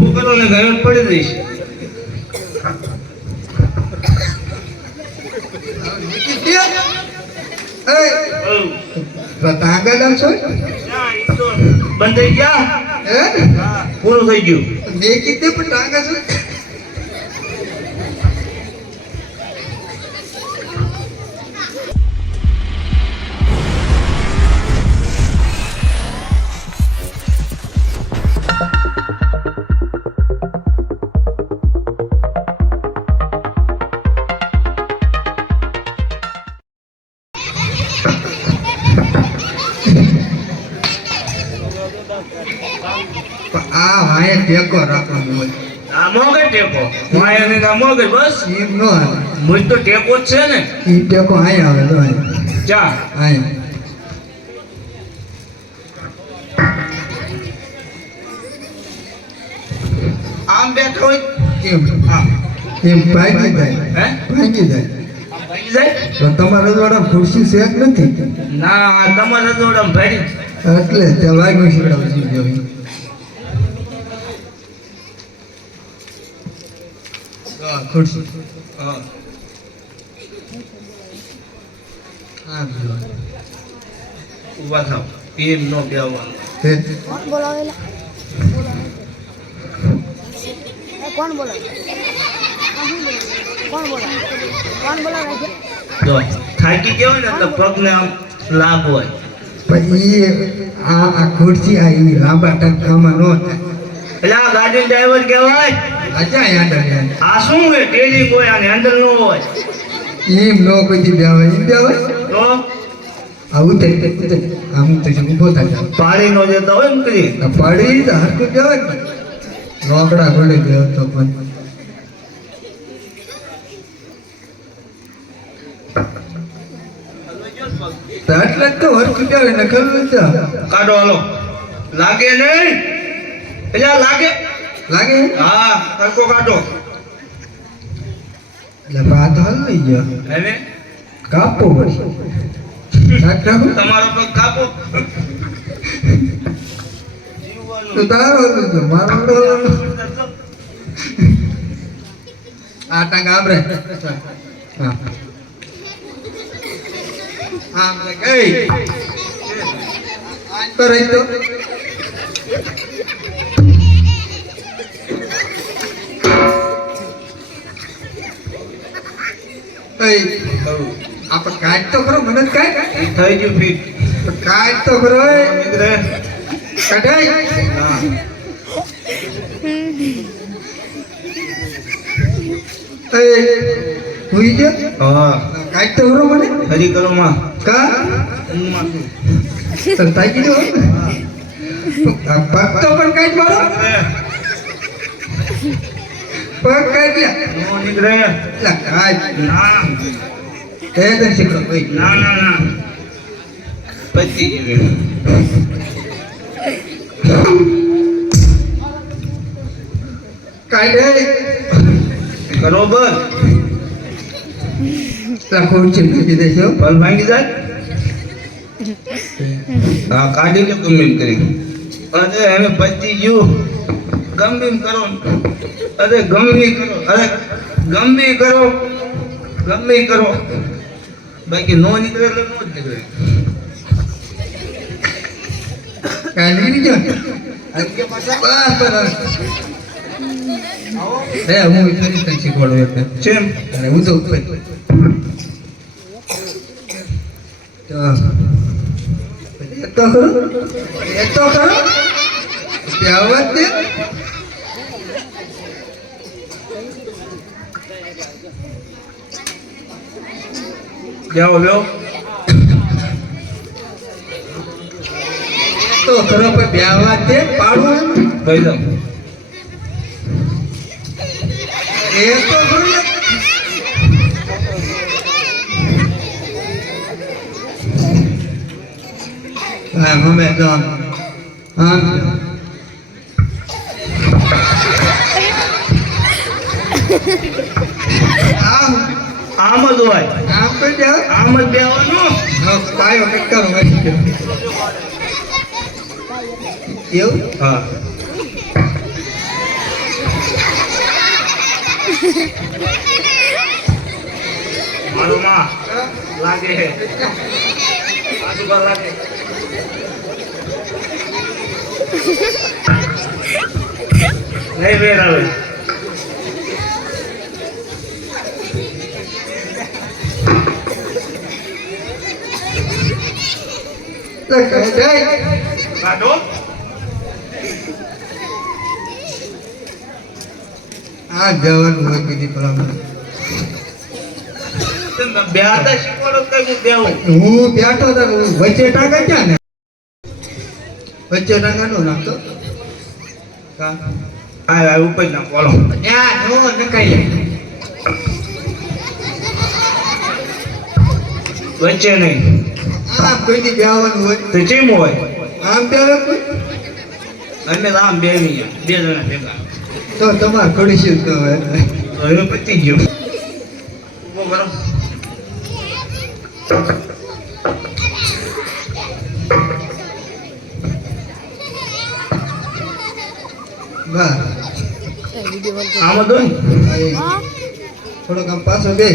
ઊભું કરો ને ગાયો પડી દઈશ બંધ થઈ ગયા? હે? પૂરું થઈ ગયું? મેં કીધું પણ ટાંગા છો? ટેકો રાખવાનો હોય આ મોગે ટેકો માયા ને આ મોગે બસ. એમ ન મુજ તો ટેકો જ છે ને. ઈ ટેકો અહીં આવે તો આમ બેઠો હોય એમ. ભાગી જાય. હે? ભાગી જાય. તમારા જોડા ખુરશી શેક નથી? ના આ તમારા રજવાડા ભાઈ એટલે તે વાગ્યું શીખડાવું જોઈ હા. હા થાવ. એમ નો બેહવાનું કોણ બોલાવેલા? કોણ બોલાવે? કોણ બોલાવે? કોણ બોલાવે જો થાકી ગયો ને તો પગને આમ લાભ હોય. પછી ઈ આ આ ખુરશી આવી લાંબા ટકામાં ન થાય. એટલે આ ગાડી ડ્રાઈવર કહેવાય અજા યાદ આવે આ શું હોય? ટેલી કોઈ આને અંદર ન હોય. એમ નો કોઈ દી બેવાય એમ બેવાય તો? આવું તે આમ તો ઊભો થાય પાડી નો જતા હોય એમ કરી આ તો હરકું કહેવાય ને. રોકડા ખોલી ગયો તો પણ. એટલે તો હરકું કહેવાય ને ખરું તો કાઢો હાલો. લાગે નહીં? આ લાગે. લાગે હા તડકો કાઢો એટલે ભાત હલવાઈ ગયો હવે કાપો પછી તમારો પગ કાપો તો તારો મારો તો હલવાનું. આ ટાંગા આબરે હા આમ ગઈ આજ તો એય, આપણે કાઢ તો ખરો મને કાઢ થઈ ગયું ફીટ. કાઢ તો ખરો હા. એ હુઈ ગયો? હા. કાઢ તો ખરો મને? હરી કરો માં. કા? હું માં છું. તને તાકી દો આ પગ તો પણ કાઢ મારો? પગ કાઢ લે નો નીકળે લા કાઢ ના એ તને શીખડો ભાઈ ના ના ના ગયું કાઢ બરોબર લા ખુરશી મૂકી દેશો પલ ભાંગી જાય હા કાઢી લો કરી. અને હવે પતી ગયું. ગમે એમ કરો. અરે ગમે કરો અરે ગમે કરો ગમે કરો. બાકી નો નીકળે એટલે નો જ નીકળે. કાઢ બસ હે હું વિચારી તને શીખવાડું એટલે ચેમ? અને હું તો ઉપર તો એ તો ખરો? એ તો અવાજ જાઓ લ્યો તો ખરો પણ બે અવાજ દે પાડું કહી દઉં એ તો ને. હા અમે તો આમ આમ આમ જ હોય. આમ તો બે? આમ જ બેવાનું. પાયો નક્કર હોય એવું? હા. મારું લાગે. હે આજુબાજુ લાગે. નહીં આ જવાનું હું બેઠો હતો વચ્ચે ટાંકા ક્યાં ને? વચ્ચે ટાંકા નો નાખતો આ ઉપર ના બોલો નો નકાઈ વચ્ચે નહીં. આમ કોઈથી બેહવાનું હોય. તો હોય. આમ બેહે કોઈ? અમે આમ બે બે જણા ભેગા. તો તમારે ઘડી તો હવે પતી ગયું. બંધ આમાં દો ને હા થોડોક આમ પાછો બે